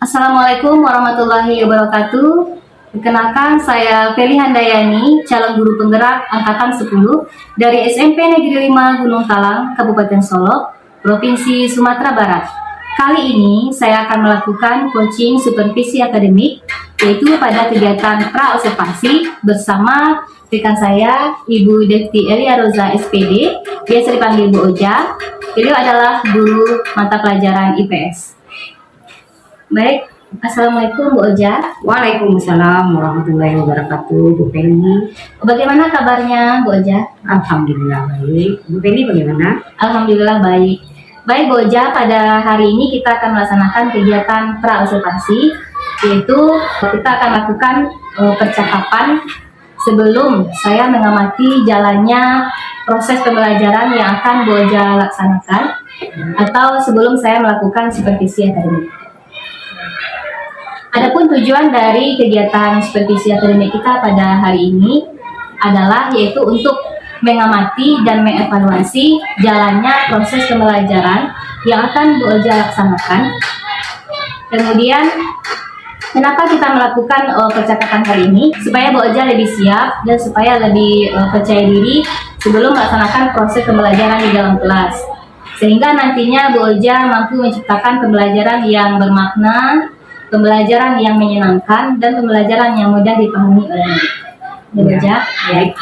Assalamualaikum warahmatullahi wabarakatuh. Perkenalkan, saya Feli Handayani, calon guru penggerak angkatan 10 dari SMP Negeri 5 Gunung Talang, Kabupaten Solok, Provinsi Sumatera Barat. Kali ini saya akan melakukan coaching supervisi akademik, yaitu pada kegiatan pra-observasi bersama rekan saya, Ibu Devti Elia Roza SPD, biasa dipanggil Bu Oja. Beliau adalah guru mata pelajaran IPS. Baik, Assalamualaikum Bu Oja. Waalaikumsalam warahmatullahi wabarakatuh, Bu Penny. Bagaimana kabarnya Bu Oja? Alhamdulillah baik. Bu Penny bagaimana? Alhamdulillah baik. Baik Bu Oja, pada hari ini kita akan melaksanakan kegiatan pra-observasi, yaitu kita akan lakukan percakapan sebelum saya mengamati jalannya proses pembelajaran yang akan Bu Oja laksanakan, atau sebelum saya melakukan supervisi akademik. Adapun tujuan dari kegiatan supervisi akademik kita pada hari ini adalah yaitu untuk mengamati dan mengevaluasi jalannya proses pembelajaran yang akan Bu Oja laksanakan. Kemudian, kenapa kita melakukan percakapan hari ini? Supaya Bu Oja lebih siap dan supaya lebih percaya diri sebelum melaksanakan proses pembelajaran di dalam kelas. Sehingga nantinya Bu Oja mampu menciptakan pembelajaran yang bermakna, pembelajaran yang menyenangkan, dan pembelajaran yang mudah dipahami oleh murid. Bu Oja, baik.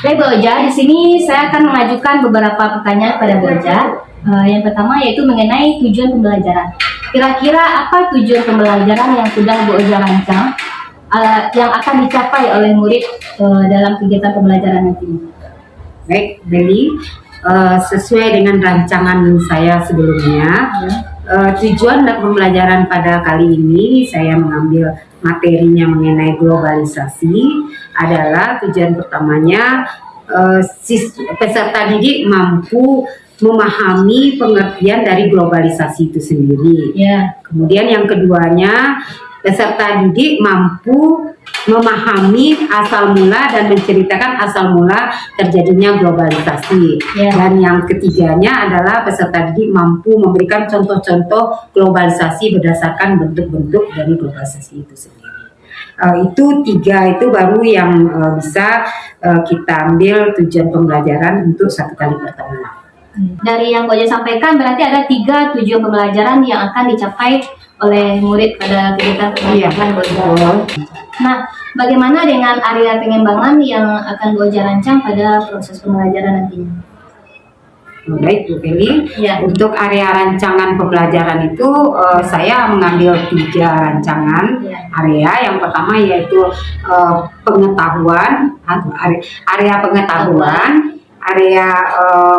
Baik Bu Oja, di sini saya akan mengajukan beberapa pertanyaan pada Bu Oja. Yang pertama yaitu mengenai tujuan pembelajaran. Kira-kira apa tujuan pembelajaran yang sudah Bu Oja rancang yang akan dicapai oleh murid dalam kegiatan pembelajaran nanti? Baik, Beli. Sesuai dengan rancangan saya sebelumnya, tujuan dan pembelajaran pada kali ini saya mengambil materinya mengenai globalisasi adalah tujuan pertamanya peserta didik mampu memahami pengertian dari globalisasi itu sendiri. Kemudian yang keduanya, peserta didik mampu memahami asal mula dan menceritakan asal mula terjadinya globalisasi. Dan yang ketiganya adalah peserta didik mampu memberikan contoh-contoh globalisasi berdasarkan bentuk-bentuk dari globalisasi itu sendiri. Itu tiga itu baru yang bisa kita ambil tujuan pembelajaran untuk satu kali pertemuan. Dari yang Bu Oja sampaikan berarti ada 3 tujuan pembelajaran yang akan dicapai oleh murid pada kegiatan pembelajaran Bu Oja. Nah, bagaimana dengan area pengembangan yang akan Bu Oja rancang pada proses pembelajaran nantinya? Baik Bu Feli, untuk area rancangan pembelajaran itu saya mengambil 3 rancangan area. Yang pertama yaitu pengetahuan, area pengetahuan, area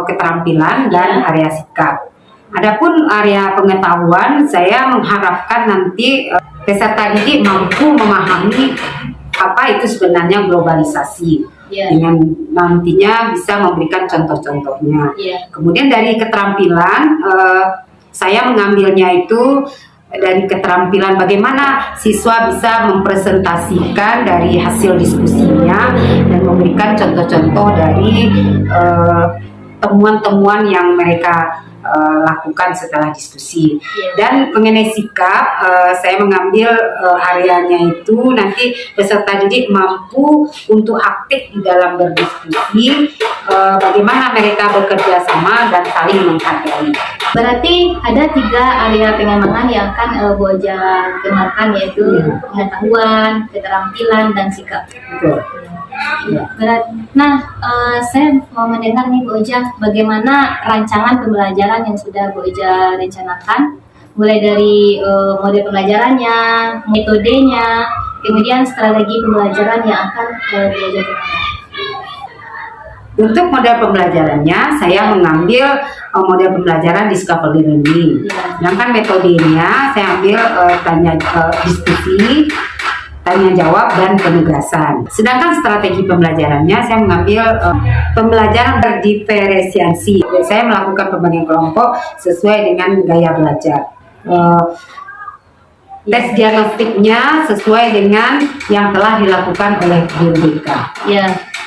keterampilan, dan area sikap. Adapun area pengetahuan, saya mengharapkan nanti peserta didik mampu memahami apa itu sebenarnya globalisasi. Dengan nantinya bisa memberikan contoh-contohnya. Kemudian dari keterampilan, saya mengambilnya itu dari keterampilan bagaimana siswa bisa mempresentasikan dari hasil diskusinya dan memberikan contoh-contoh dari temuan-temuan yang mereka lakukan setelah diskusi. Dan mengenai sikap, saya mengambil areanya itu nanti peserta didik mampu untuk aktif di dalam berdiskusi, bagaimana mereka bekerja sama dan saling menghargai. Berarti ada 3 area pengembangan yang akan Bu Oja kemarkan, yaitu pengetahuan, keterampilan, dan sikap. Betul. Nah, saya mau mendengar nih Bu Oja, bagaimana rancangan pembelajaran yang sudah Bu Oja rencanakan, mulai dari model pembelajarannya, metodenya, kemudian strategi pembelajaran yang akan Bu Oja gunakan. Untuk model pembelajarannya, saya mengambil model pembelajaran discovery learning. Sedangkan metodenya saya ambil diskusi, tanya jawab, dan penugasan. Sedangkan strategi pembelajarannya saya mengambil pembelajaran berdiferensiasi. Saya melakukan pembagian kelompok sesuai dengan gaya belajar. Tes diagnostiknya sesuai dengan yang telah dilakukan oleh GBK.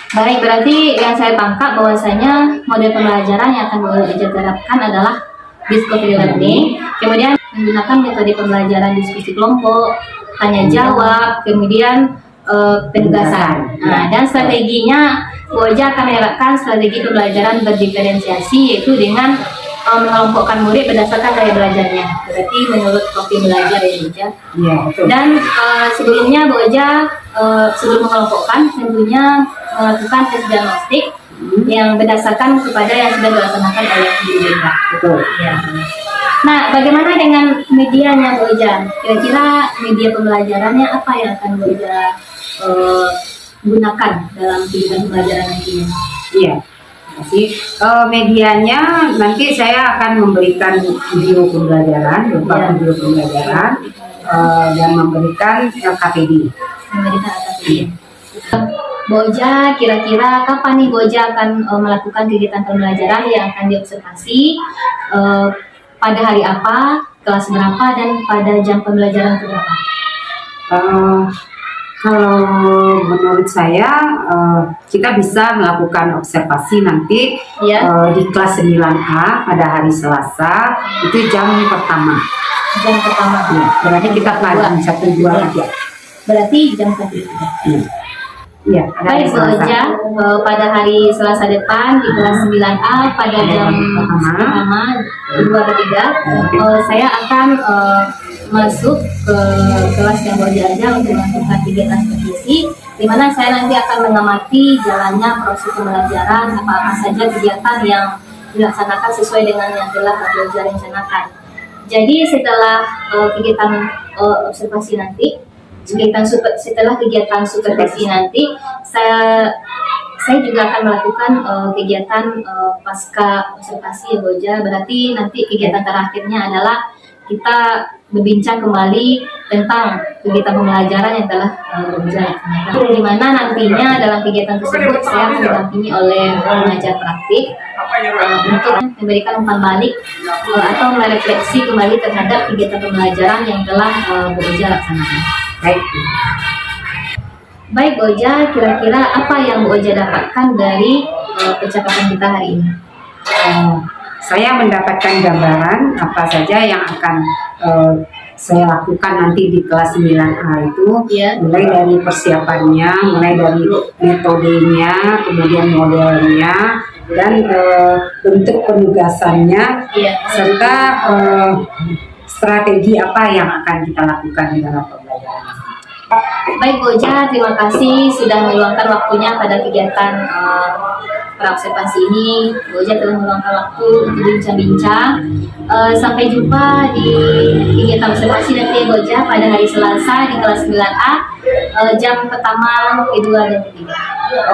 Baik, berarti yang saya tangkap bahwasanya model pembelajaran yang akan Bu Oja terapkan adalah discovery learning, kemudian menggunakan metode pembelajaran diskusi kelompok, tanya jawab, kemudian penugasan. Nah, dan strateginya Bu Oja akan menerapkan strategi pembelajaran berdiferensiasi, yaitu dengan mengelompokkan murid berdasarkan gaya belajarnya. Berarti menurut profil belajar ya Bu Oja. Iya, betul. Dan sebelumnya Bu Oja sebelum mengelompokkan tentunya melakukan tes diagnostik yang berdasarkan kepada yang sudah dilaksanakan oleh guru BK. Betul. Ya. Nah, bagaimana dengan medianya Bu Oja? Kira-kira media pembelajarannya apa yang akan Bu Oja gunakan dalam kegiatan pembelajaran nantinya? Iya. Kasih medianya nanti saya akan memberikan video pembelajaran, berupa video pembelajaran dan memberikan LKPD. Memberikan LKPD. Bu Oja, kira-kira kapan nih Bu Oja akan melakukan kegiatan pembelajaran yang akan diobservasi? Pada hari apa, kelas berapa, dan pada jam pembelajaran berapa? Kalau menurut saya kita bisa melakukan observasi nanti di kelas 9A pada hari Selasa, itu jam pertama. Jam pertama. Ya, berarti kita pelajaran 1, 2, 3. Berarti jam 1, 3. Iya, baik Bu Oja, pada hari Selasa depan di kelas 9A pada jam pertama 2 ke 3 saya akan masuk ke kelas yang Bu Oja aja untuk melakukan kegiatan supervisi, di mana saya nanti akan mengamati jalannya proses pembelajaran, apa saja kegiatan yang dilaksanakan sesuai dengan yang telah Bu Oja rencanakan. Jadi setelah kegiatan observasi nanti, setelah kegiatan supervisi nanti, saya juga akan melakukan kegiatan pasca observasi ya Bu Oja. Berarti nanti kegiatan terakhirnya adalah kita berbincang kembali tentang kegiatan pembelajaran yang telah Bu Oja laksanakan. Di mana nantinya dalam kegiatan tersebut saya akan didampingi oleh pengajar praktik untuk memberikan umpan balik atau merefleksi kembali terhadap kegiatan pembelajaran yang telah Bu Oja laksanakan. Baik Bu Oja, kira-kira apa yang Bu Oja dapatkan dari percakapan kita hari ini? Saya mendapatkan gambaran apa saja yang akan saya lakukan nanti di kelas 9A itu, mulai dari persiapannya, mulai dari metodenya, kemudian modelnya, dan bentuk penugasannya, serta strategi apa yang akan kita lakukan di dalam pembelajaran. Baik Bu Oja, terima kasih sudah meluangkan waktunya pada kegiatan praobservasi ini. Bu Oja telah meluangkan waktu untuk bincang-bincang. Sampai jumpa di kegiatan observasi nanti Bu Oja pada hari Selasa di kelas 9A jam pertama, kedua, dan ketiga.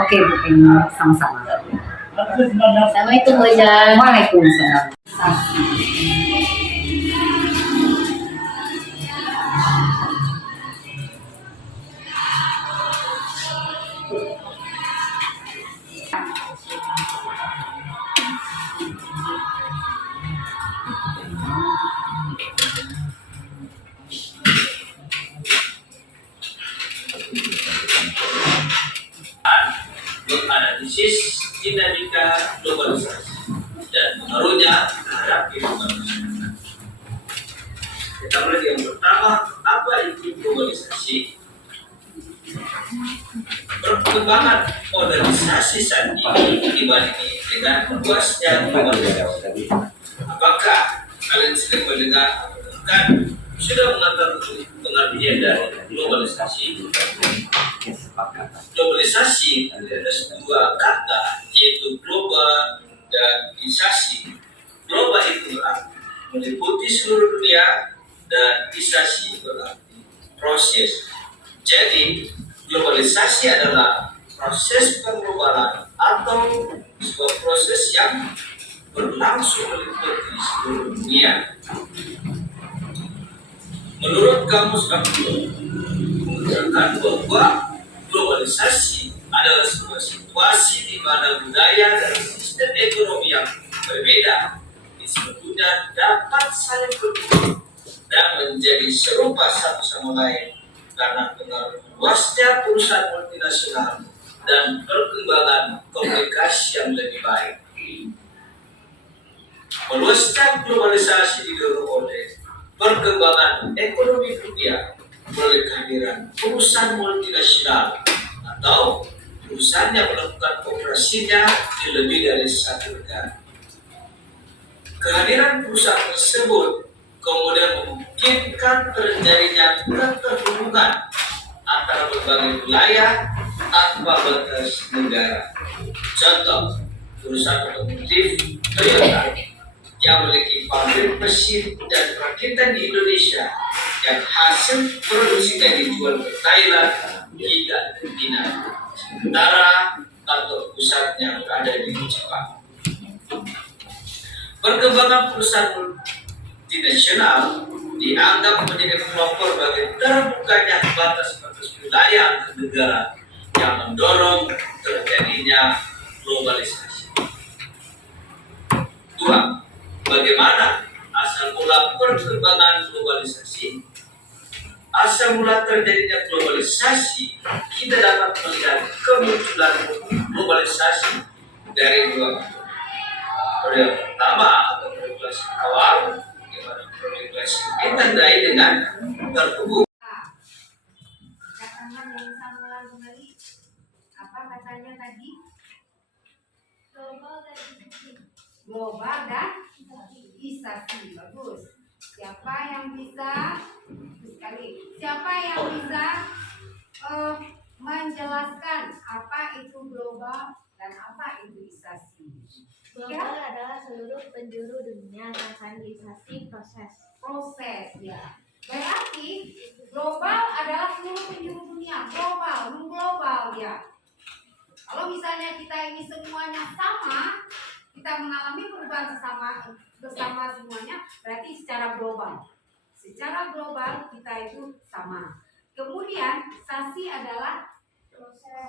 Oke, Bu Penny, sama-sama. Assalamualaikum Bu Oja. Waalaikumsalam. Analisis dinamika globalisasi dan pengaruhnya terhadap kehidupan masyarakat. Kita mulai yang pertama, apa itu globalisasi? Perkembangan modernisasi saat ini dibarengi dengan meluasnya globalisasi. Apakah kalian sedang mendengar kan sudah mengetahui pengertian dari globalisasi? Globalisasi ada dua kata, yaitu global dan isasi. Global itu berarti meliputi seluruh dunia, dan isasi berarti proses. Jadi globalisasi adalah proses penglobalan atau sebuah proses yang berlangsung meliputi seluruh dunia. Menurut Kamus Abdul mengatakan bahwa globalisasi adalah sebuah situasi di mana budaya dan sistem ekonomi yang berbeda sebetulnya dapat saling bergabung dan menjadi serupa satu sama lain karena pengaruh luasnya perusahaan multinasional dan perkembangan komunikasi yang lebih baik. Meluasnya globalisasi didorong oleh perkembangan ekonomi dunia melalui kehadiran perusahaan multinasional atau perusahaan yang melakukan operasinya di lebih dari satu negara. Kehadiran perusahaan tersebut kemudian memungkinkan terjadinya keterhubungan antara berbagai wilayah tanpa batas negara. Contoh, perusahaan otomotif Toyota yang memiliki pabrik mesin dan perakitan di Indonesia yang hasil produksinya dijual ke Thailand hingga Filipina, sementara kantor pusatnya berada di Jepang. Perkembangan perusahaan multinasional dianggap menjadi pelopor bagi terbukanya batas-batas wilayah dan negara yang mendorong terjadinya globalisasi. 2. Bagaimana asal mula perkembangan globalisasi? Asal mula terjadinya globalisasi, kita dapat melihat kemunculan globalisasi dari dua bentuk. Yang pertama atau regulasi awal, di mana regulasi ditandai dengan terhubung. Katakan yang saya ulang kembali, apa katanya tadi? Global dan isasi. Bagus. Siapa yang bisa sekali? Siapa yang bisa menjelaskan apa itu global dan apa itu isasi? Global adalah seluruh penjuru dunia, standarisasi proses. Ya. Berarti global adalah seluruh penjuru dunia. Global ya. Kalau misalnya kita ini semuanya sama, kita mengalami perubahan bersama semuanya, berarti secara global. Secara global kita itu sama. Kemudian sasi adalah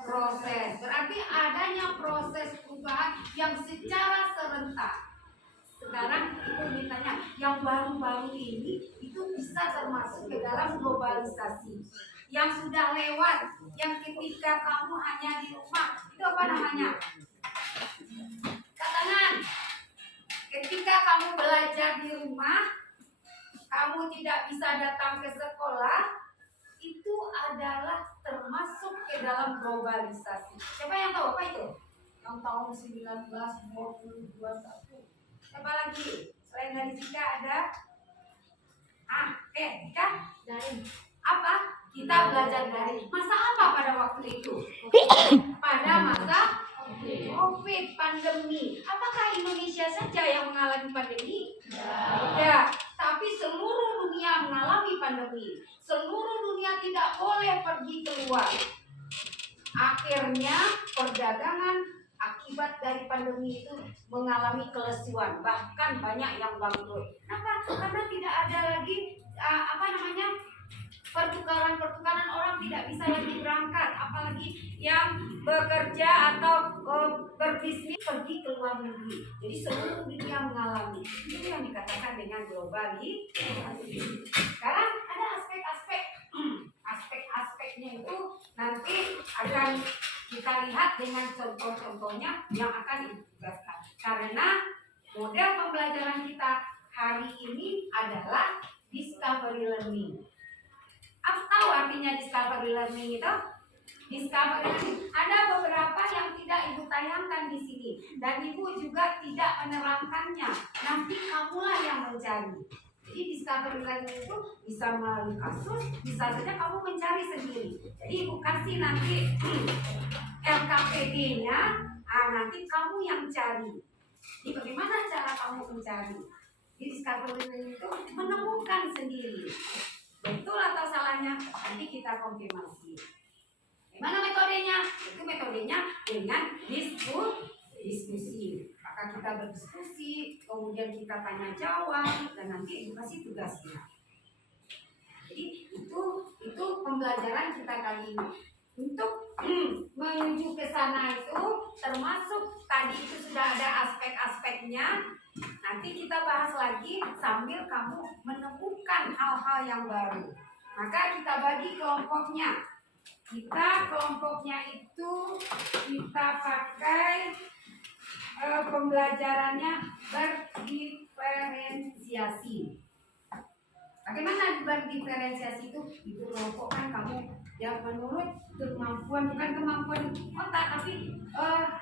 proses. Berarti adanya proses perubahan yang secara serentak. Sekarang itu mintanya yang baru-baru ini itu bisa termasuk ke dalam globalisasi. Yang sudah lewat, yang ketika kamu hanya di rumah, itu apa namanya? Katakan, ketika kamu belajar di rumah, kamu tidak bisa datang ke sekolah, itu adalah termasuk ke dalam globalisasi. Siapa yang tahu apa itu? Yang tahun 1921. Siapa lagi? Selain dari Jika ada? Jika dari apa? Kita belajar dari masa apa pada waktu itu? Pada masa COVID, pandemi. Apakah Indonesia saja yang mengalami pandemi? Tidak. Tapi seluruh dunia mengalami pandemi. Seluruh dunia tidak boleh pergi keluar. Akhirnya perdagangan akibat dari pandemi itu mengalami kelesuan, bahkan banyak yang bangkrut. Kenapa? Karena tidak ada lagi pertukaran orang tidak bisa lagi berangkat, apalagi yang bekerja atau berbisnis pergi ke luar negeri. Jadi seluruh dunia mengalami. Itu yang dikatakan dengan globalisasi. Sekarang ada aspek-aspeknya itu nanti akan kita lihat dengan contoh-contohnya yang akan ditugaskan. Karena model pembelajaran kita hari ini adalah discovery learning. Apa tahu artinya discovery learning itu? Discovery learning ada beberapa yang tidak ibu tayangkan di sini dan ibu juga tidak menerangkannya. Nanti kamulah yang mencari. Jadi discovery learning itu bisa melalui kasus, bisa saja kamu mencari sendiri. Jadi ibu kasih nanti LKPD-nya, nanti kamu yang cari. Jadi bagaimana cara kamu mencari? Di discovery learning itu menemukan sendiri. Betul atau salahnya nanti kita konfirmasi. Gimana metodenya? Itu metodenya dengan diskusi. Maka kita berdiskusi, kemudian kita tanya jawab, dan nanti edukasi tugasnya. Jadi itu pembelajaran kita kali ini. Untuk menuju ke sana itu termasuk tadi itu sudah ada aspek-aspeknya. Nanti kita bahas lagi sambil kamu menemukan hal-hal yang baru. Maka kita bagi kelompoknya. Kelompoknya itu kita pakai pembelajarannya berdiferensiasi. Bagaimana berdiferensiasi itu? Itu kelompok kan kamu ya menurut kemampuan, bukan kemampuan otak, tapi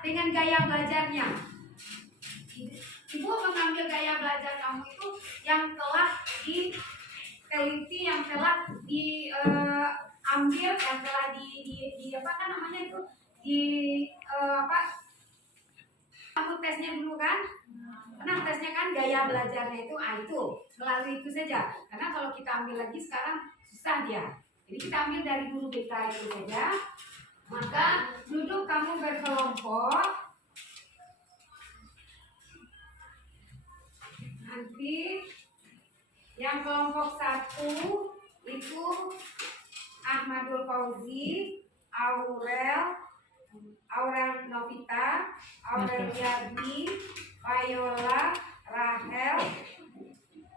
dengan gaya belajarnya. Ibu mengambil gaya belajar kamu itu yang telah diteliti, yang telah diambil, yang telah di apa kan namanya itu kamu tesnya dulu kan? Pernah tesnya kan gaya belajarnya itu, itu melalui itu saja. Karena kalau kita ambil lagi sekarang susah dia. Jadi kita ambil dari guru BK itu saja. Maka duduk kamu berkelompok. Nanti yang kelompok 1 itu Ahmadul Fauzi, Aurel Novita, Aurel Yardi, Viola, Rahel,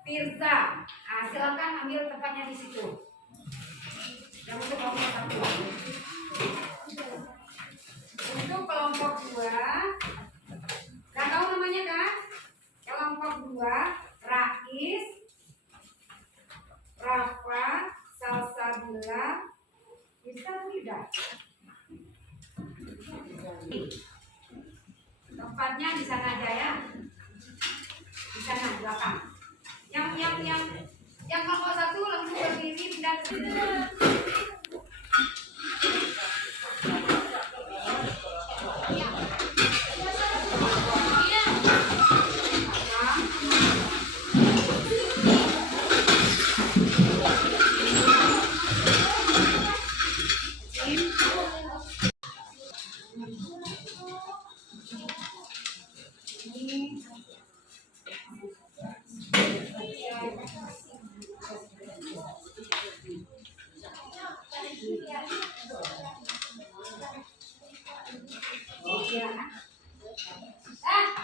Firza. Nah, silakan ambil tempatnya di situ. Yang untuk kelompok 1. Untuk kelompok 2, nggak tahu namanya kan? Kelompok 2, Rais, Rafa, Salsabila, bisa tidak? Tempatnya di sana aja ya, di sana belakang. Yang kelompok 1 langsung berdiri dan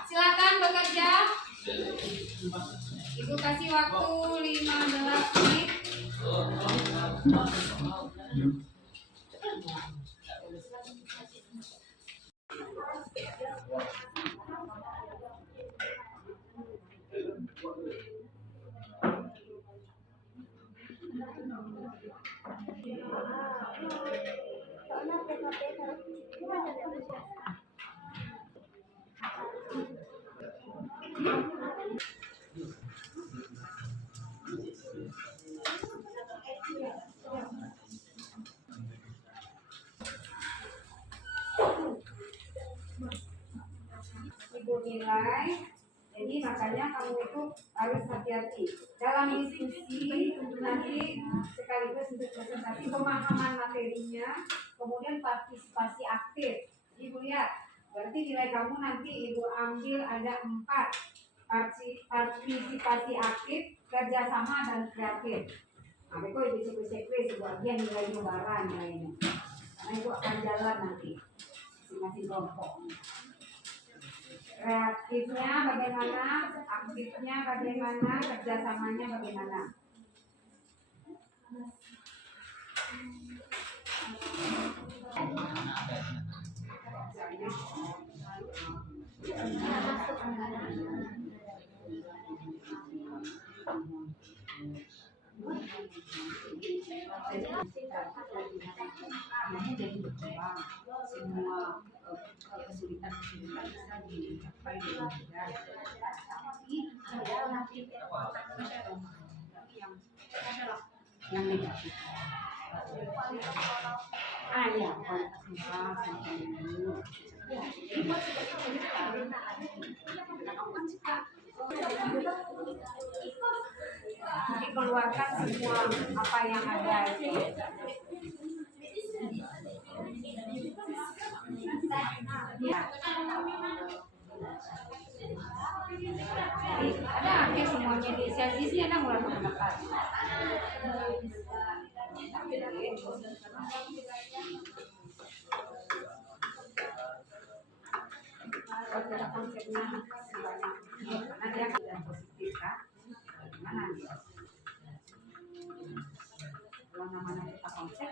silakan bekerja. Ibu kasih waktu 15 menit. Ibu nilai, jadi makanya kamu itu harus hati-hati dalam diskusi nanti, sekaligus untuk presentasi pemahaman materinya, kemudian partisipasi aktif. Ibu lihat, berarti nilai kamu nanti ibu ambil ada 4: partisipasi aktif, kerjasama, dan kreatif. Nah, itu ibu cek bagian nilai barang nilainya, karena itu akan jalan nanti masing-masing kelompok. Kreatifnya bagaimana, aktifnya bagaimana, kerjasamanya bagaimana. Jadi berkembang, semua kesulitan-kesulitan bisa dicapai dengan mudah. Tapi yang negatif. Ya, keluarkan semua apa yang ada itu. Ya. Ada akhir semuanya di sesi ada mulai mendapat. Kalau konsepnya karena dia tidak positif kan, gimana dia? Kalau namanya kita konsep,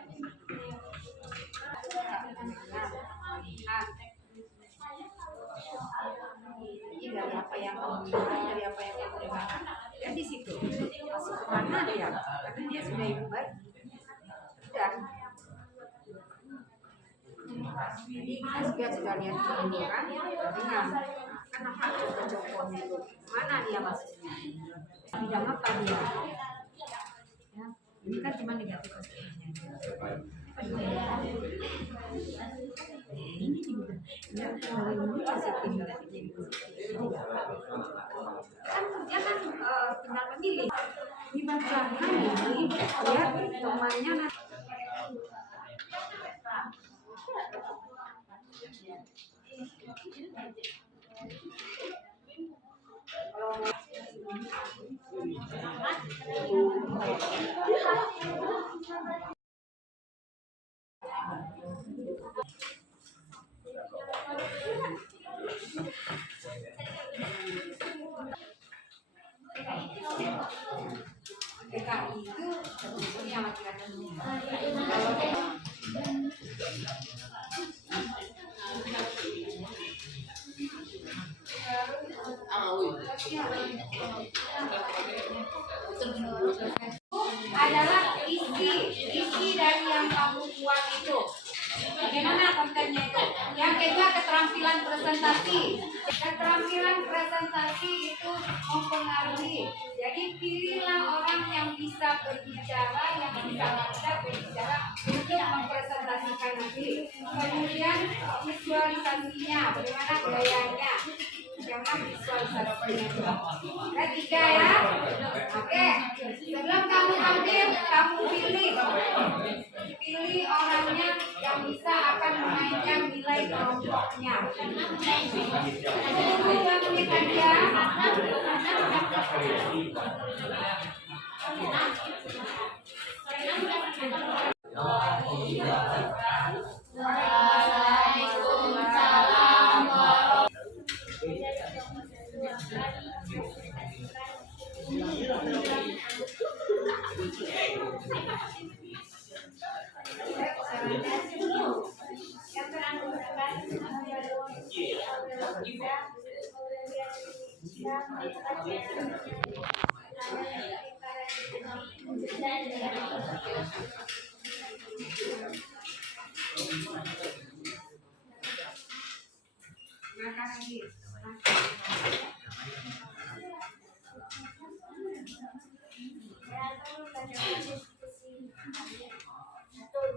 karena dia sudah ibu bayi. Sudah. Jadi kita juga sudah lihat dulu kan, dengar kenapa ada cokoknya itu, mana dia maksudnya, bidang apa dia? Ya, ini kan cuma negatif positifnya. Ini juga, ya kalau ini positif negatif kan dia kan tinggal memilih. Ini bacaan ini ya temannya nanti. PKI itu sebetulnya laki-laki. Adalah isi dari yang kamu buat itu. Bagaimana kontennya itu? Yang kedua keterampilan presentasi. Keterampilan presentasi itu mempengaruhi. Jadi pilihlah orang yang bisa berbicara, yang bisa lancar berbicara untuk mempresentasikan nanti. Kemudian visualisasinya, bagaimana gayanya, bagaimana visualisasinya. Ketiga ya, oke. Sebelum kamu ambil, kamu pilih orangnya yang bisa akan memainkan nilai kelompoknya. Tunggu 2 menit aja.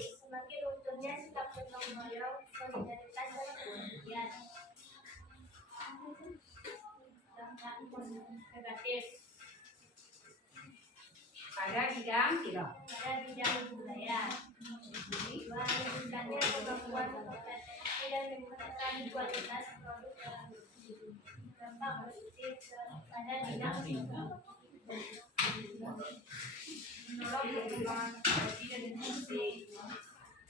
Semakin runtuhnya sikap gotong royong, solidaritas dan kemudian dampak negatif Pada bidang tidak. pada bidang budaya. Mewujudkannya kemampuan kompetensi dan meningkatkan kualitas produk dalam dampak positif pada bidang Menolong perkembangan teknologi dan industri.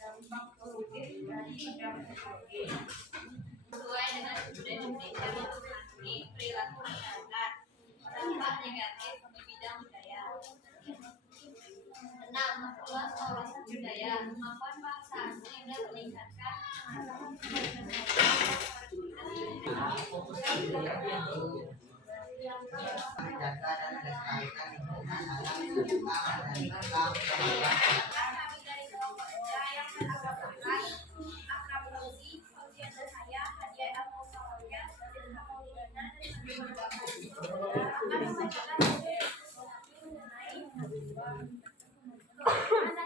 Dampak positif dari bidang teknologi. sesuai dengan budaya Indonesia untuk mengakhiri perilaku masyarakat. Dampak negatif di bidang budaya. 6. Memperluas wawasan budaya, kemampuan bahasa sehingga meningkatkan menjaga dan melestarikan lingkungan alam sekitar dan tentang kami dari kelompok muda yang beragama akrab berfungsi, ujian dan saya, hadiah ilmu pengetahuan, dan Maulidana dan akan membacakan mengenai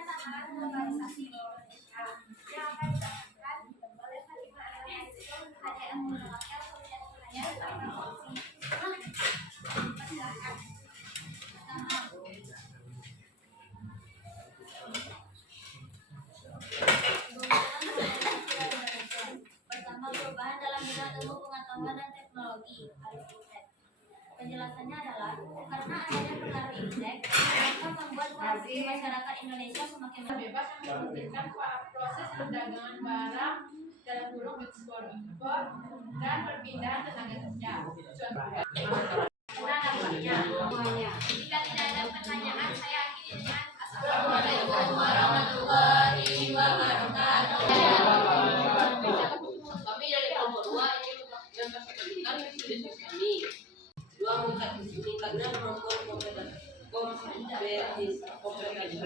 tatanan globalisasi di Indonesia yang akan dibacakan oleh Fatimah Al-Haizum, hadiah ilmu pengetahuan, kemudian saya dan berfungsi. Pertama, perubahan dalam bidang ilmu pengetahuan dan teknologi (Ariftek). Penjelasannya adalah karena adanya pengaruh iptek, maka membuat kondisi masyarakat Indonesia semakin bebas yang memungkinkan proses perdagangan barang dalam kurung ekspor impor dan perpindahan tenaga kerja. Karena dampaknya. Semuanya. Jika tidak ada pertanyaan, saya akhiri dengan Assalamualaikum warahmatullahi wabarakatuh. Kami dari kelompok 2 ingin mempersatukan visi kami. 2. Meningkatkan kemampuan kompetensi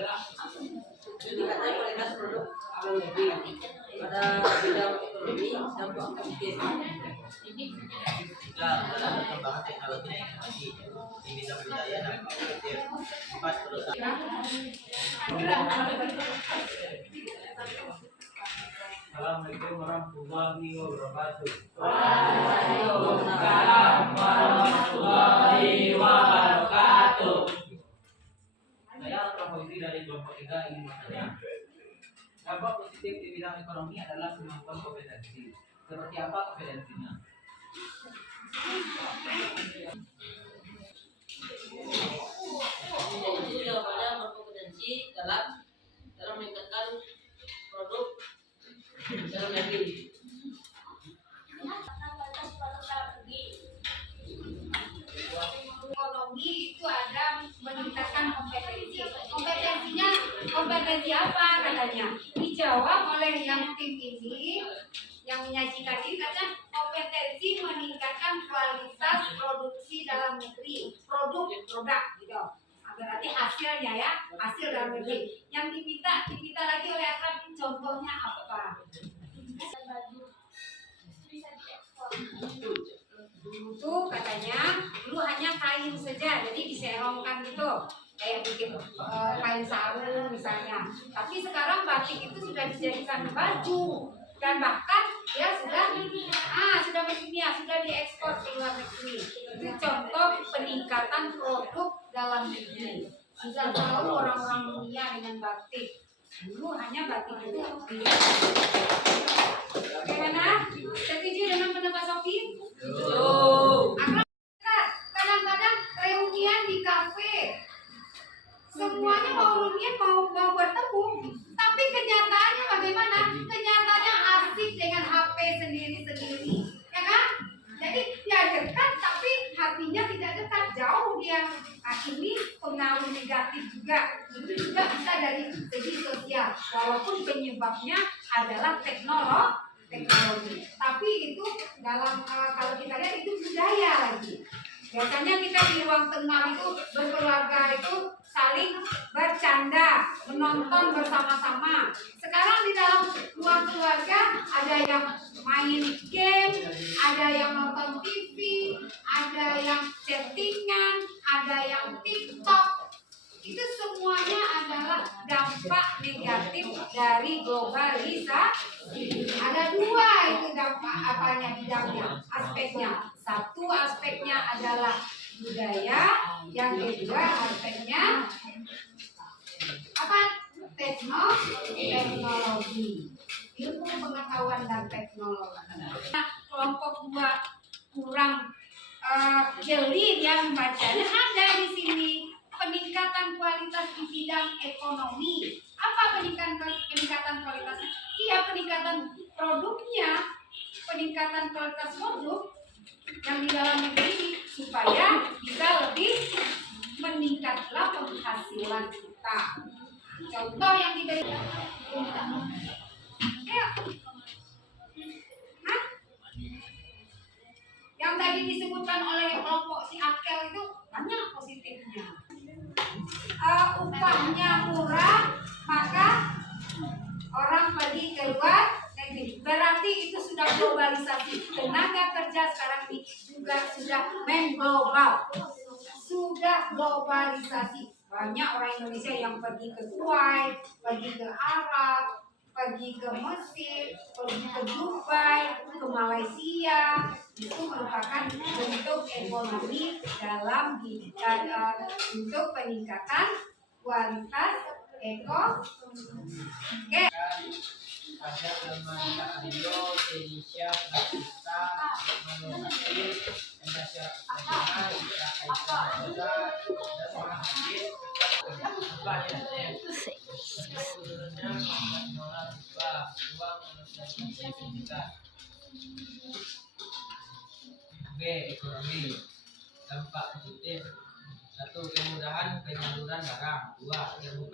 Jadi katanya kualitas produk akan lebih pada bidang ekonomi dampak positif. Jika ada perkembangan teknologi dan inovasi di bidang budaya dan positif, empat perusahaan. Assalamualaikum warahmatullahi wabarakatuh. Waalaikumsalam warahmatullahi wabarakatuh. Saya Prof. dari kelompok 3 ingin bertanya. Dampak positif di bidang ekonomi adalah kemampuan kompetensi. Seperti apa kompetensinya? Jadi jawabannya berkompetensi dalam meningkatkan produk dalam negeri. Ekonomi itu ada meningkatkan kompetensi. Kompetensi apa katanya? Dijawab oleh yang tim ini, yang menyajikan ini katanya kompetensi meningkatkan kualitas produksi dalam negeri, produk gitu. Nah, berarti hasilnya ya, hasil dalam negeri. Yang diminta lagi oleh Akram, contohnya apa? Dulu tuh katanya dulu hanya kain saja, jadi diserongkan gitu, kayak bikin kain sarung misalnya. Tapi sekarang batik itu sudah dijadikan baju dan bahkan ya sudah mendunia, sudah diekspor ke luar negeri. Itu contoh peningkatan produk dalam negeri. Sudah tahu orang-orang dunia dengan batik. Dulu hanya batik itu. Bagaimana? Setuju dengan pendapat Sofi? Kadang-kadang reunian di kafe, semuanya mau reunian, mau bertemu, tapi kenyataannya bagaimana? Kenyataannya asik dengan HP sendiri-sendiri, ya kan? Jadi dia dekat, tapi hatinya tidak dekat, jauh dia. Nah, ini pengaruh negatif juga. Itu juga bisa dari segi sosial, walaupun penyebabnya adalah teknologi. Tapi itu dalam kalau kita lihat itu budaya lagi. Biasanya kita di ruang tengah itu berkeluarga itu saling bercanda, menonton bersama-sama. Sekarang di dalam ruang keluarga ada yang main game, ada yang nonton TV, ada yang chattingan, ada yang TikTok. Itu semuanya adalah dampak negatif dari globalisasi. Ada dua itu dampak bidangnya, aspeknya. Satu aspeknya adalah budaya, yang kedua aspeknya teknologi, ilmu pengetahuan dan teknologi. Nah, kelompok 2 kurang jeli dia membacanya, ada di sini peningkatan kualitas di bidang ekonomi. Apa peningkatan kualitasnya? Iya, peningkatan produknya, peningkatan kualitas produk yang di dalam negeri supaya bisa lebih meningkatlah penghasilan kita. Contoh yang diberikan, yang tadi disebutkan oleh kelompok si Akel itu banyak positifnya. Upahnya murah, maka orang pergi keluar negeri. Berarti itu sudah globalisasi. Tenaga kerja sekarang ini juga sudah mengglobal. Sudah globalisasi. Banyak orang Indonesia yang pergi ke Kuwait, pergi ke Arab, pergi ke Mesir, pergi ke Dubai, ke Malaysia. Itu merupakan bentuk ekonomi dalam untuk peningkatan kualitas ekonomi. Ada kelemahan Indonesia kita menghadapi nasional kita kaitkan juga dan menghadapi apa ya turunnya menolak uang pendidikan. B. Ekonomi. Dampak positif. 1. Kemudahan penyaluran barang. 2. Ilmu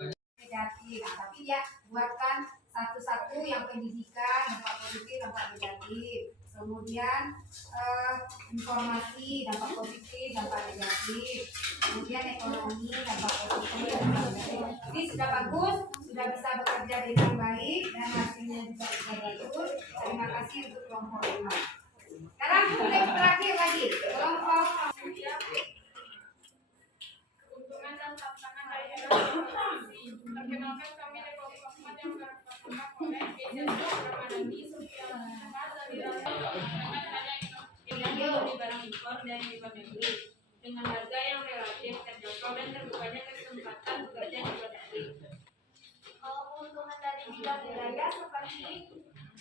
Negatif. Nah, tapi dia buatkan satu-satu yang pendidikan, dampak positif, dampak negatif. kemudian informasi, dampak positif, dampak negatif, kemudian ekonomi, dampak positif, dampak negatif. Ini sudah bagus, sudah bisa bekerja dengan baik dan hasilnya juga sudah bagus. Terima kasih untuk kelompok 5. Sekarang yang terakhir lagi, kelompok Keuntungan dan tantangan dari era informasi. Perkenalkan kami dari kelompok 4 yang berkembang oleh Agensi Permanenti Sosial Cepat dari dengan hanya membeli barang impor dari luar negeri dengan harga yang relatif terjangkau dan terbukanya kesempatan bekerja di luar negeri. Kalau keuntungan dari bidang budaya seperti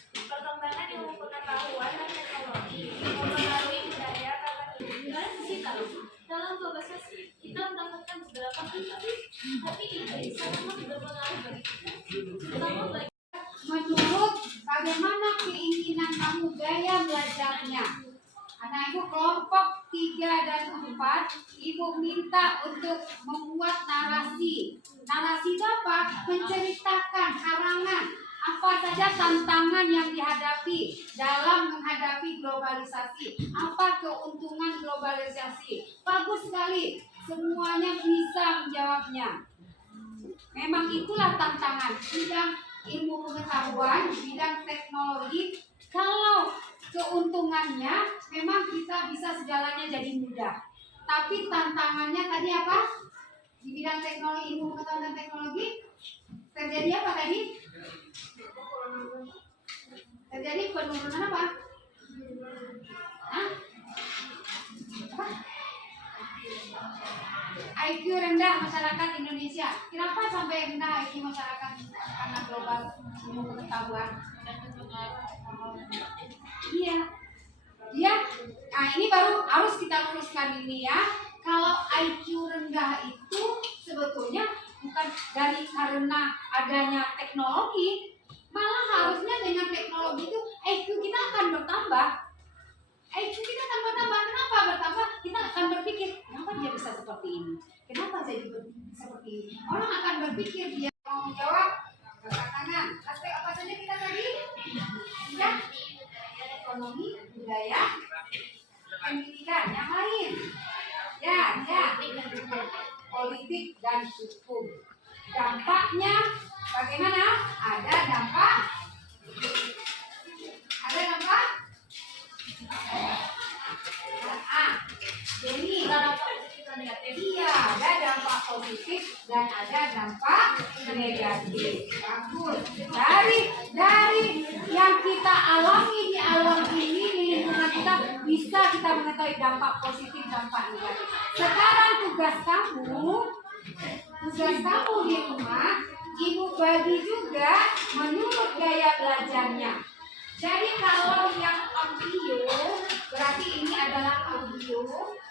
perkembangan ilmu pengetahuan dan teknologi mempengaruhi budaya karena budaya kita dalam bahasa kita mendapatkan beberapa hal tapi ini sangat berpengaruh bagi kita terutama bagi menurut bagaimana keinginan kamu gaya belajarnya. Anak ibu kelompok 3 dan 4, ibu minta untuk membuat narasi. Narasi itu apa? Menceritakan karangan apa saja tantangan yang dihadapi dalam menghadapi globalisasi. Apa keuntungan globalisasi? Bagus sekali, semuanya bisa menjawabnya. Memang itulah tantangan bidang ilmu pengetahuan, bidang teknologi. Kalau keuntungannya memang kita bisa segalanya jadi mudah. Tapi tantangannya tadi apa? Di bidang teknologi, ilmu pengetahuan dan teknologi terjadi apa tadi? Terjadi penurunan apa? Hah? Apa? IQ rendah masyarakat Indonesia. Kenapa sampai rendah IQ masyarakat karena global ilmu pengetahuan? Iya. Iya. Nah, ini baru harus kita luruskan ini ya. Kalau IQ rendah itu sebetulnya bukan dari karena adanya teknologi, malah harusnya dengan teknologi itu IQ kita akan bertambah. IQ kita akan bertambah. Kenapa bertambah? Kita akan berpikir, kenapa dia bisa seperti ini? Kenapa saya seperti ini? Orang akan berpikir, dia mau menjawab, angkat tangan. Aspek apa saja kita tadi? Ya, ekonomi, budaya, pendidikan, yang lain. Ya, politik dan hukum. Dampaknya bagaimana? Ada dampak. Ada dampak? Jadi iya, ada dampak positif dan ada dampak negatif. Bagus. Dari yang kita alami di alam ini, di lingkungan kita, bisa kita mengetahui dampak positif, dampak negatif. Sekarang tugas kamu di rumah, ibu bagi juga menurut gaya belajarnya. Jadi kalau yang audio, berarti ini adalah audio,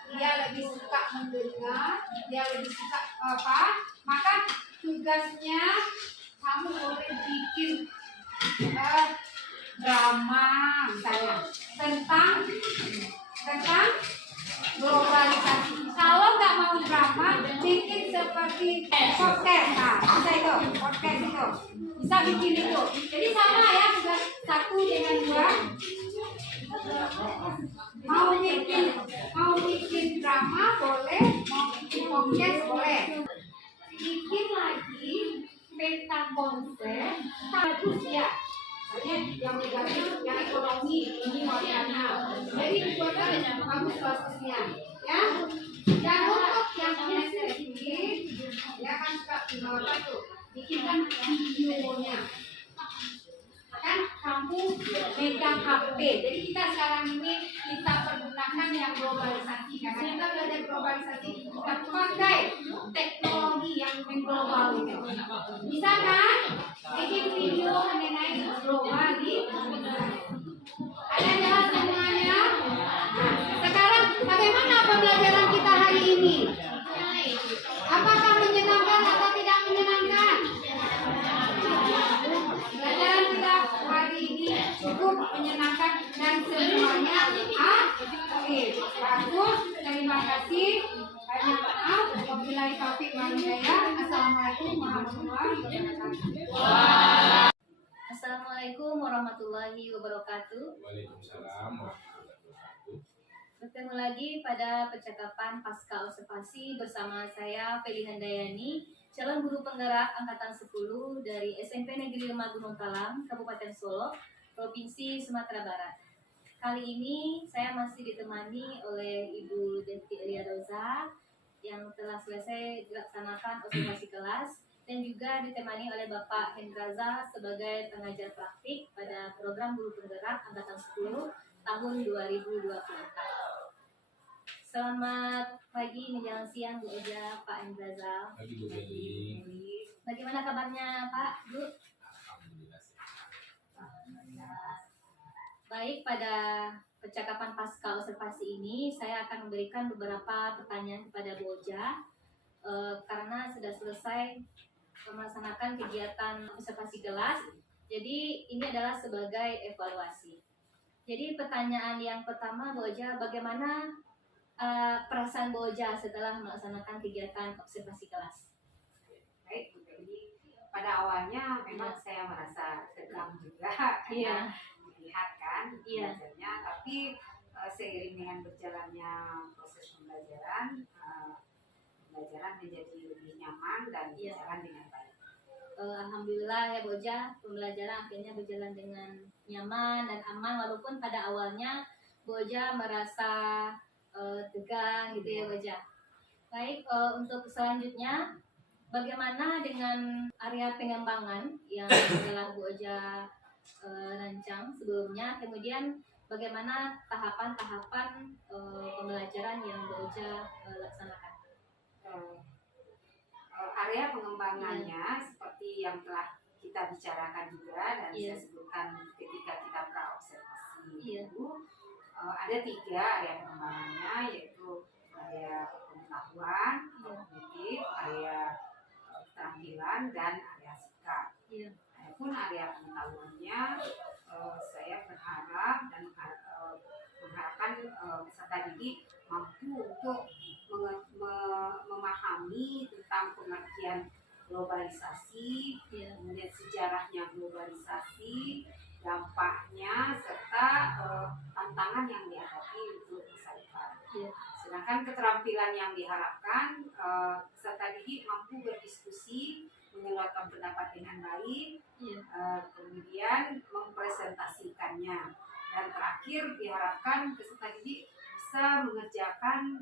dia lebih suka mendengar, dia lebih suka apa? Maka tugasnya kamu boleh bikin drama misalnya tentang globalisasi. Kalau nggak mau drama, bikin seperti podcast. Nah, bisa itu, podcast itu. Bisa bikin itu. Jadi sama ya, tugas 1 dengan 2. Mau bikin drama boleh, mau bikin podcast boleh. Bikin lagi peta konsep bagus ya. Misalnya yang negatif, yang ekonomi, ini wacana. Jadi dibuatkan bagus-bagusnya, ya. Dan untuk yang spesifik, ya kan suka apa tuh? Bikinkan videonya. Kan kamu megang HP. Jadi kita sekarang ini kita pergunakan yang globalisasi. Karena kita belajar globalisasi, kita pakai teknologi yang global itu. Bisa kan? Bikin video mengenai globalisasi. Ada jelas semuanya? Nah, sekarang bagaimana pembelajaran kita hari ini? Apakah menyenangkan atau tidak menyenangkan? Pelajaran kita hari ini cukup menyenangkan dan semuanya oke, bagus. Terima kasih. Banyak maaf. Wabillahi taufiq wal hidayah. Assalamualaikum warahmatullahi wabarakatuh. Assalamualaikum Assalamualaikum warahmatullahi wabarakatuh. Waalaikumsalam warahmatullahi wabarakatuh. Bertemu lagi pada percakapan pasca observasi bersama saya Feli Handayani, calon guru penggerak angkatan 10 dari SMP Negeri 5 Gunung Talam, Kabupaten Solo, Provinsi Sumatera Barat. Kali ini saya masih ditemani oleh Ibu Deti Eliadoza yang telah selesai dilaksanakan observasi kelas, dan juga ditemani oleh Bapak Hendraza sebagai pengajar praktik pada program guru penggerak angkatan 10 tahun 2024. Selamat pagi menjelang siang Bu Eja, Pak Hendraza. Pagi Bu Beli. Bagaimana kabarnya Pak, Bu? Alhamdulillah. Baik, pada percakapan pasca observasi ini saya akan memberikan beberapa pertanyaan kepada Bu Oja karena sudah selesai melaksanakan kegiatan observasi kelas. Jadi ini adalah sebagai evaluasi. Jadi pertanyaan yang pertama Bu Oja, bagaimana perasaan Bu Oja setelah melaksanakan kegiatan observasi kelas? Baik, Bu Feli. Pada awalnya memang saya merasa tegang juga karena dilihat kan belajarnya, tapi seiring dengan berjalannya proses pembelajaran, pembelajaran menjadi lebih nyaman dan berjalan dengan baik. Alhamdulillah ya Bu Oja, pembelajaran akhirnya berjalan dengan nyaman dan aman, walaupun pada awalnya Bu Oja merasa tegang gitu ya Bu Oja. Baik, untuk selanjutnya bagaimana dengan area pengembangan yang telah Bu Oja rancang sebelumnya, kemudian bagaimana tahapan-tahapan pembelajaran yang Bu Oja laksanakan? Area pengembangannya seperti yang telah kita bicarakan juga dan saya sebutkan ketika kita praobservasi itu, ada 3 area pengembangannya, yaitu area pengetahuan, kognitif, area keterampilan, dan area sikap. Adapun area pengetahuannya, saya berharap dan mengharapkan peserta didik mampu untuk memahami tentang pengertian globalisasi, kemudian sejarahnya globalisasi, dampaknya, serta tantangan yang dihadapi untuk masa depan. Sedangkan keterampilan yang diharapkan, peserta didik mampu berdiskusi, mengeluarkan pendapat dengan baik, kemudian mempresentasikannya, dan terakhir diharapkan peserta didik bisa mengerjakan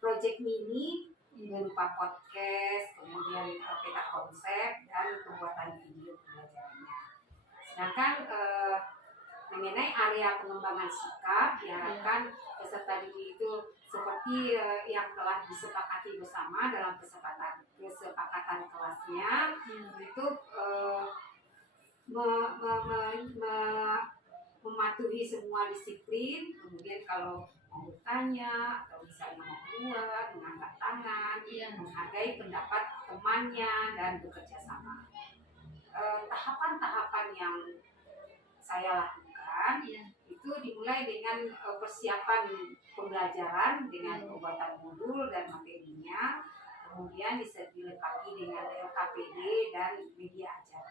proyek mini berupa podcast, kemudian peta konsep, dan pembuatan video pembelajarannya. Sedangkan mengenai area pengembangan sikap, diharapkan peserta didik itu seperti yang telah disepakati bersama dalam kesepakatan kelasnya, itu mematuhi semua disiplin, kemudian kalau mau bertanya atau misalnya mau keluar, mengangkat tangan, menghargai pendapat temannya, dan bekerja sama. Tahapan-tahapan yang saya lakukan itu dimulai dengan persiapan pembelajaran dengan pembuatan modul dan materinya, kemudian bisa dilengkapi dengan LKPD dan media ajar.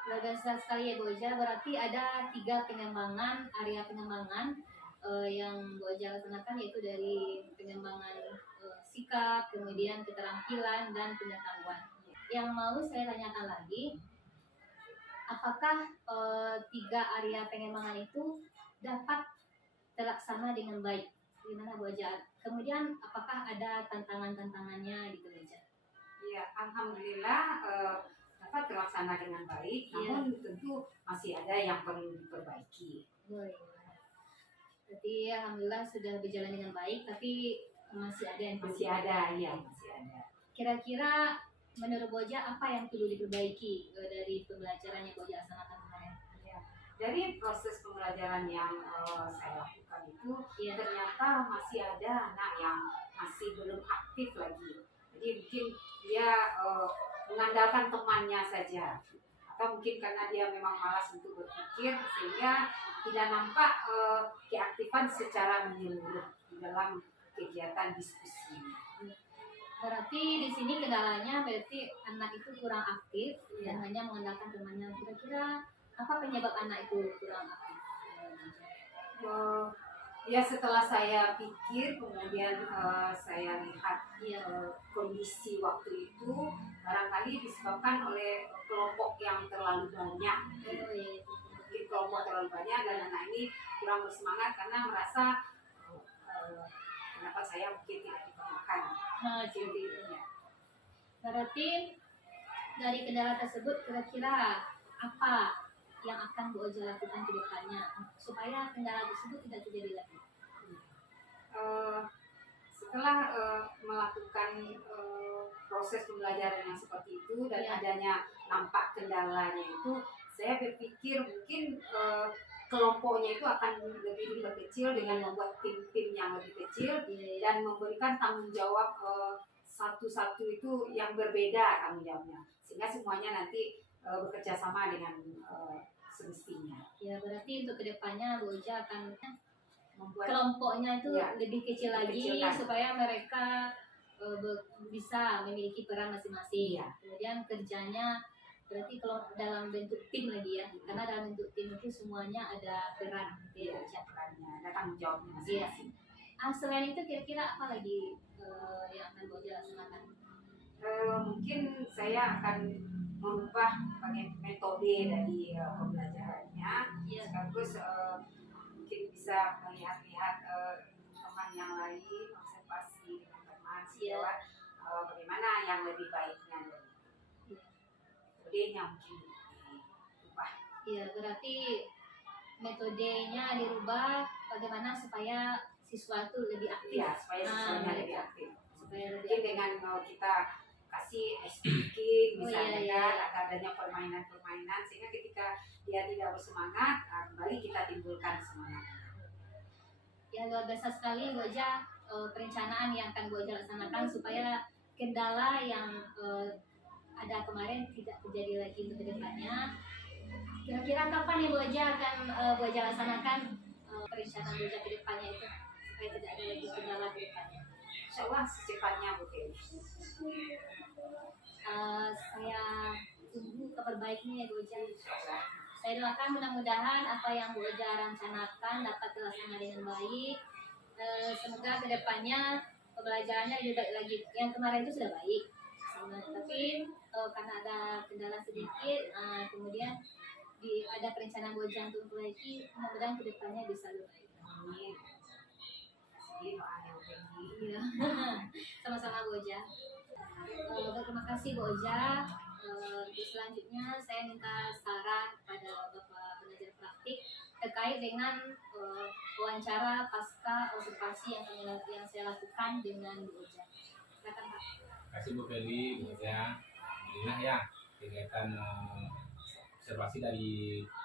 Luar biasa sekali ya Bu Oja, berarti ada 3 pengembangan, area pengembangan yang Bu Oja laksanakan, yaitu dari pengembangan sikap, kemudian keterampilan, dan pengetahuan. Yang mau saya tanyakan lagi, apakah 3 area pengembangan itu dapat terlaksana dengan baik? Gimana Bu Oja? Kemudian apakah ada tantangan-tantangannya gitu Bu Oja? Iya, alhamdulillah dapat terlaksana dengan baik, namun tentu masih ada yang perlu diperbaiki. Berarti alhamdulillah sudah berjalan dengan baik, tapi masih ada yang perlu masih ada. Kira-kira menurut Bu Oja apa yang perlu diperbaiki dari pembelajaran yang Bu Oja laksanakan kemarin? Dari proses pembelajaran yang saya lakukan itu, ternyata masih ada anak yang masih belum aktif lagi. Jadi mungkin dia mengandalkan temannya saja, atau mungkin karena dia memang malas untuk berpikir sehingga tidak nampak keaktifan secara menyeluruh di dalam kegiatan diskusi. Berarti di sini kendalanya berarti anak itu kurang aktif dan hanya mengandalkan temannya. Kira-kira apa penyebab anak itu kurang aktif? Ya setelah saya pikir kemudian saya lihat kondisi waktu itu barangkali disebabkan oleh kelompok yang terlalu banyak. Mungkin kelompok terlalu banyak dan anak ini kurang bersemangat karena merasa pendapat saya mungkin tidak diperlukan. Jadi ya. Berarti dari kendala tersebut kira-kira apa yang akan Bu Oja lakukan ke depannya supaya kendala tersebut tidak terjadi lagi? Setelah melakukan proses pembelajaran yang seperti itu dan adanya nampak kendalanya itu, saya berpikir mungkin kelompoknya itu akan lebih diperkecil dengan membuat tim-tim yang lebih kecil dan memberikan tanggung jawab satu-satu itu yang berbeda tanggung jawabnya, sehingga semuanya nanti bekerja sama dengan semestinya. Ya berarti untuk kedepannya Bu Oja akan Membuat kelompoknya itu ya, lebih kecil lagi kecilkan. supaya mereka bisa memiliki peran masing-masing. Iya. Kemudian kerjanya berarti kalau dalam bentuk tim lagi ya, karena dalam bentuk tim itu semuanya ada peran ya, perannya, ada tanggung jawabnya masing-masing. Selain itu kira-kira apa lagi yang akan Bu Oja laksanakan? Mungkin saya akan merubah metode dari pembelajarannya, sekaligus mungkin bisa melihat-lihat teman yang lain, observasi dengan teman, sejauh bagaimana yang lebih baiknya dari metodenya mungkin dirubah. Iya, berarti metodenya dirubah bagaimana supaya siswa itu lebih aktif. Iya, supaya siswanya lebih aktif. Supaya lebih Mungkin dengan kita kasih ice breaking misalnya kan, atau adanya permainan-permainan sehingga ketika dia tidak bersemangat, kembali kita timbulkan semangat. Ya luar biasa sekali Bu Oja perencanaan yang akan Bu Oja laksanakan supaya kendala yang ada kemarin tidak terjadi lagi untuk kedepannya. Kira-kira kapan ya Bu Oja akan Bu Oja laksanakan perencanaan Bu Oja kedepannya itu supaya tidak ada lagi kendala kedepannya? Insyaallah secepatnya Bu Kelly. Saya tunggu kabar baiknya ya Bu Oja. Saya doakan mudah-mudahan apa yang Bu Oja rencanakan dapat terlaksana dengan baik. Semoga kedepannya pembelajarannya lebih baik lagi. Yang kemarin itu sudah baik, tapi karena ada kendala sedikit, kemudian ada perencanaan Bu Oja untuk lagi. Mudah-mudahan kedepannya bisa lebih baik. Amin. Iya. Sama-sama Bu Oja. Terima kasih Bu Oja. Selanjutnya saya minta saran pada Bapak pengajar praktik terkait dengan wawancara pasca observasi yang saya lakukan dengan Bu Oja. Silakan Pak. Terima kasih Bu Feli, Bu Oja. Alhamdulillah ya kegiatan observasi dari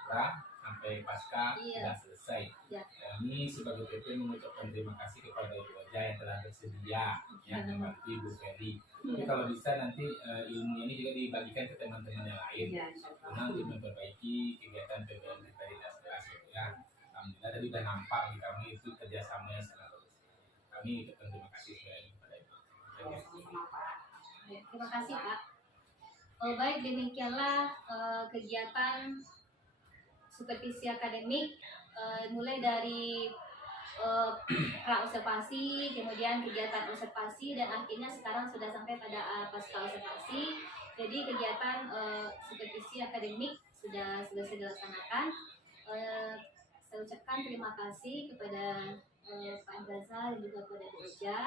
pra sampai pasca sudah selesai. Ya. Kami sebagai PP mengucapkan terima kasih kepada Bu Oja yang telah bersedia ya membantu Bu Feli. Tapi kalau bisa nanti ilmu ini juga dibagikan ke teman-teman yang lain karena untuk memperbaiki kegiatan PBL dari kelas gitu ya. Alhamdulillah tadi sudah nampak di kami itu kerjasama yang sangat bagus. Kami ucapkan terima kasih sekali kepada Ibu. Terima kasih Pak. Baik, demikianlah kegiatan supervisi akademik mulai dari pra-observasi, kemudian kegiatan observasi, dan akhirnya sekarang sudah sampai pada pasca observasi. Jadi kegiatan supervisi akademik sudah selesai dilaksanakan. Saya ucapkan terima kasih kepada Pak Gaza dan juga kepada Bu Oja.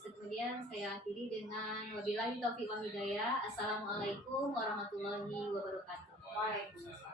Kemudian saya akhiri dengan wabillahi taufiq wal hidayah. Assalamualaikum warahmatullahi wabarakatuh. Waalaikumsalam.